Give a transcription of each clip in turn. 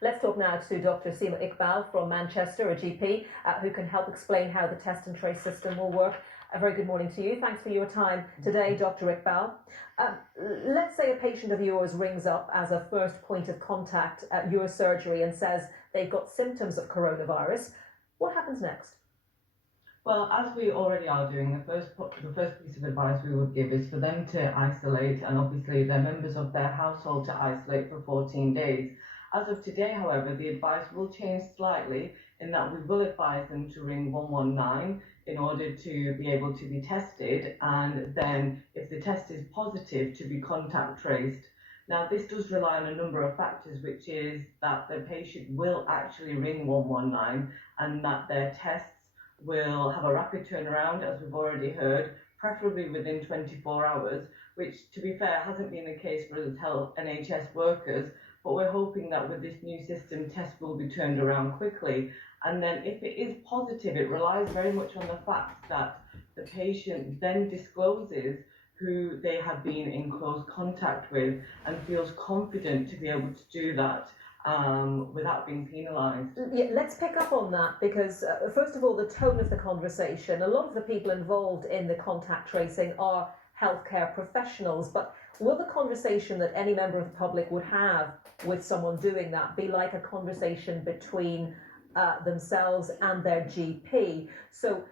Let's talk now to Dr. Siema Iqbal from Manchester, a GP, who can help explain how the test and trace system will work. A very good morning to you. Thanks for your time today, Dr. Iqbal. Let's say a patient of yours rings up as a first point of contact at your surgery and says they've got symptoms of coronavirus. What happens next? Well, as we already are doing, the first piece of advice we would give is for them to isolate, and obviously their members of their household to isolate for 14 days. As of today, however, the advice will change slightly in that we will advise them to ring 119 in order to be able to be tested, and then if the test is positive, to be contact traced. Now, this does rely on a number of factors, which is that the patient will actually ring 119 and that their tests will have a rapid turnaround, as we've already heard, preferably within 24 hours, which, to be fair, hasn't been the case for us health NHS workers, but we're hoping that with this new system, tests will be turned around quickly. And then if it is positive, it relies very much on the fact that the patient then discloses who they have been in close contact with and feels confident to be able to do that without being penalised. Yeah, let's pick up on that because, first of all, the tone of the conversation. A lot of the people involved in the contact tracing are healthcare professionals, but will the conversation that any member of the public would have with someone doing that be like a conversation between themselves and their GP? So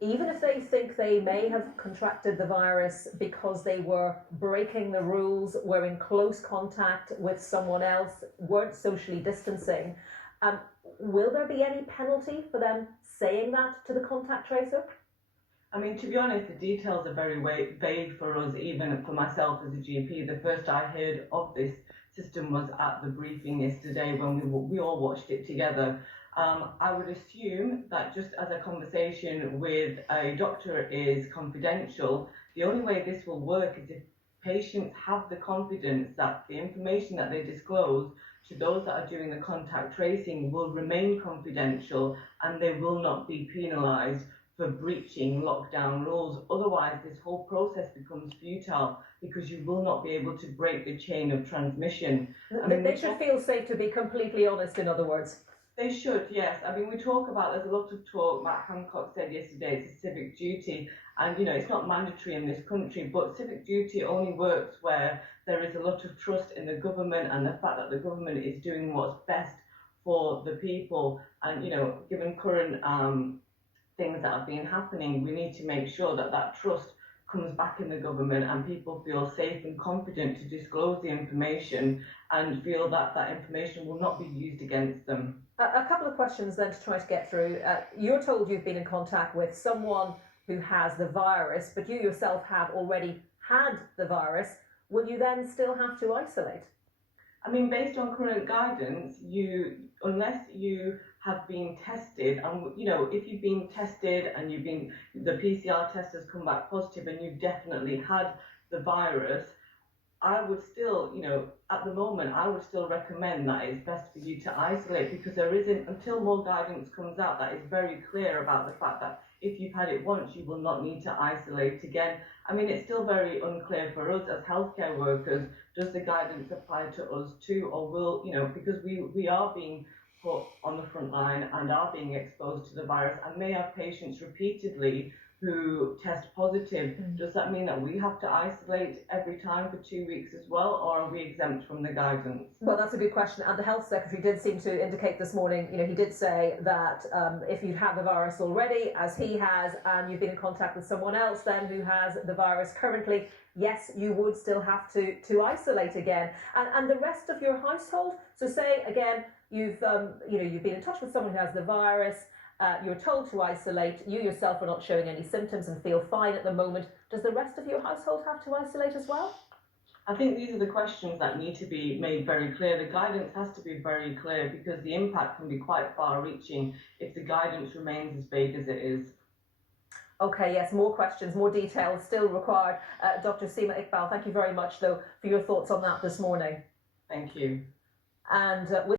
even if they think they may have contracted the virus because they were breaking the rules, were in close contact with someone else, weren't socially distancing, will there be any penalty for them saying that to the contact tracer? I mean, to be honest, the details are very vague for us, even for myself as a GP. The first I heard of this system was at the briefing yesterday when we all watched it together. I would assume that just as a conversation with a doctor is confidential, the only way this will work is if patients have the confidence that the information that they disclose to those that are doing the contact tracing will remain confidential and they will not be penalised for breaching lockdown rules. Otherwise, this whole process becomes futile because you will not be able to break the chain of transmission. They should feel safe to be completely honest, in other words. They should, yes. I mean, we talk about, there's a lot of talk, Matt Hancock said yesterday, it's a civic duty, and, it's not mandatory in this country, but civic duty only works where there is a lot of trust in the government and the fact that the government is doing what's best for the people. And, given current things that have been happening, we need to make sure that that trust comes back in the government and people feel safe and confident to disclose the information and feel that that information will not be used against them. A couple of questions then to try to get through. You're told you've been in contact with someone who has the virus, but you yourself have already had the virus. Will you then still have to isolate? I mean, based on current guidance, unless you have been tested, and if you've been tested and the PCR test has come back positive and you've definitely had the virus, I would still, at the moment, I would still recommend that it's best for you to isolate, because there isn't, until more guidance comes out that is very clear about the fact that if you've had it once, you will not need to isolate again. I mean, it's still very unclear for us as healthcare workers, does the guidance apply to us too, or will, because we are being put on the front line and are being exposed to the virus and may have patients repeatedly who test positive. Does that mean that we have to isolate every time for 2 weeks as well, or are we exempt from the guidance? Well, that's a good question. And the Health Secretary did seem to indicate this morning, he did say that if you've had the virus already, as he has, and you've been in contact with someone else then who has the virus currently, yes, you would still have to isolate again. And the rest of your household, so say again, you've been in touch with someone who has the virus, you're told to isolate, you yourself are not showing any symptoms and feel fine at the moment. Does the rest of your household have to isolate as well? I think these are the questions that need to be made very clear. The guidance has to be very clear because the impact can be quite far-reaching if the guidance remains as vague as it is. Okay, yes, more questions, more details still required. Dr. Siema Iqbal, thank you very much, though, for your thoughts on that this morning. Thank you. And